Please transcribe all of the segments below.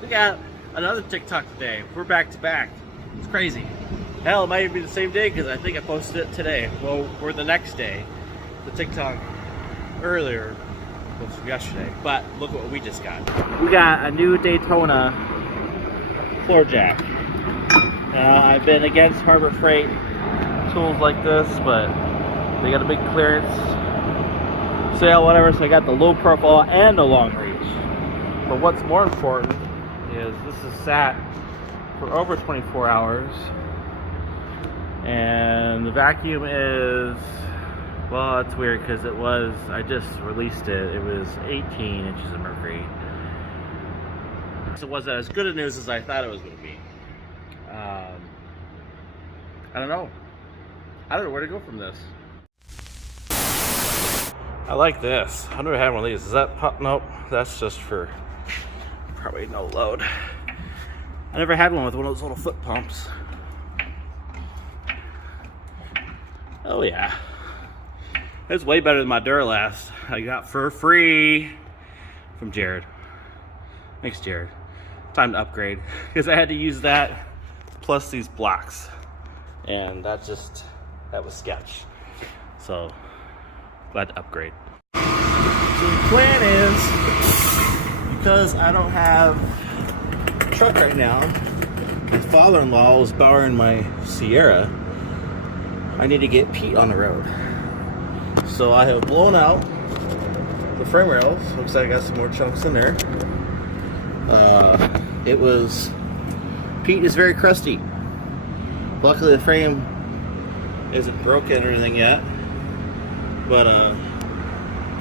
We got another TikTok today. We're back to back. It's crazy. Hell, it might even be the same day because I think I posted it today. Well, we're the next day. The TikTok earlier was from yesterday. But look what we just got. We got a new Daytona floor jack. I've been against Harbor Freight tools like this, but they got a big clearance sale, whatever, so I got the low profile and the long reach. But what's more important is this is sat for over 24 hours, and the vacuum is, well, it's weird because I just released it, it was 18 inches of mercury. So it wasn't as good a news as I thought it was going to be. I don't know where to go from this. I like this. I've never had one of these. Is that pop? Nope, that's just for probably no load. I never had one with one of those little foot pumps. Oh yeah, it's way better than my Duralast I got for free from Jared. Thanks, Jared. Time to upgrade because I had to use that plus these blocks, and that was sketch. So glad to upgrade. So the plan is, because I don't have a truck right now, my father-in-law was borrowing my Sierra. I need to get Pete on the road. So I have blown out the frame rails. Looks like I got some more chunks in there. Pete is very crusty. Luckily the frame isn't broken or anything yet. But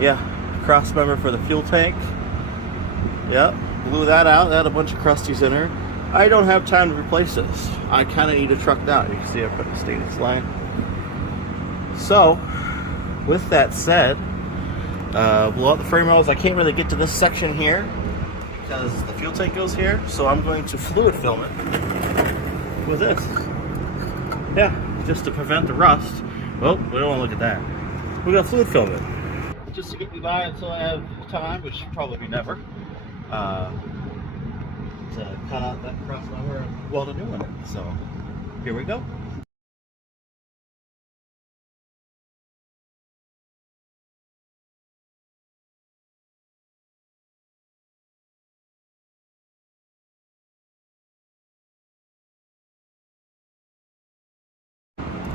yeah, cross member for the fuel tank. Yep, blew that out. That had a bunch of crusties in her. I don't have time to replace this. I kind of need a truck down. You can see I put the stainless line. So, with that said, blow out the frame rails. I can't really get to this section here because the fuel tank goes here. So I'm going to fluid film it with this. Yeah, just to prevent the rust. Well, we don't want to look at that. We're going to fluid film it. Just to get me by until I have time, which should probably be never. To cut out that cross member and weld a new one in. So, here we go.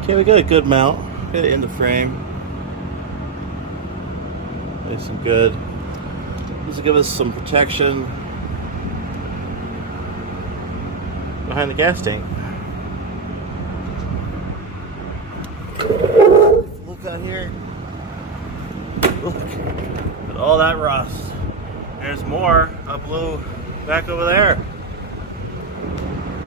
Okay, we got a good mount. Got it in the frame. Nice and good. This will give us some protection behind the gas tank. Look out here. Look at all that rust. There's more. I blew back over there.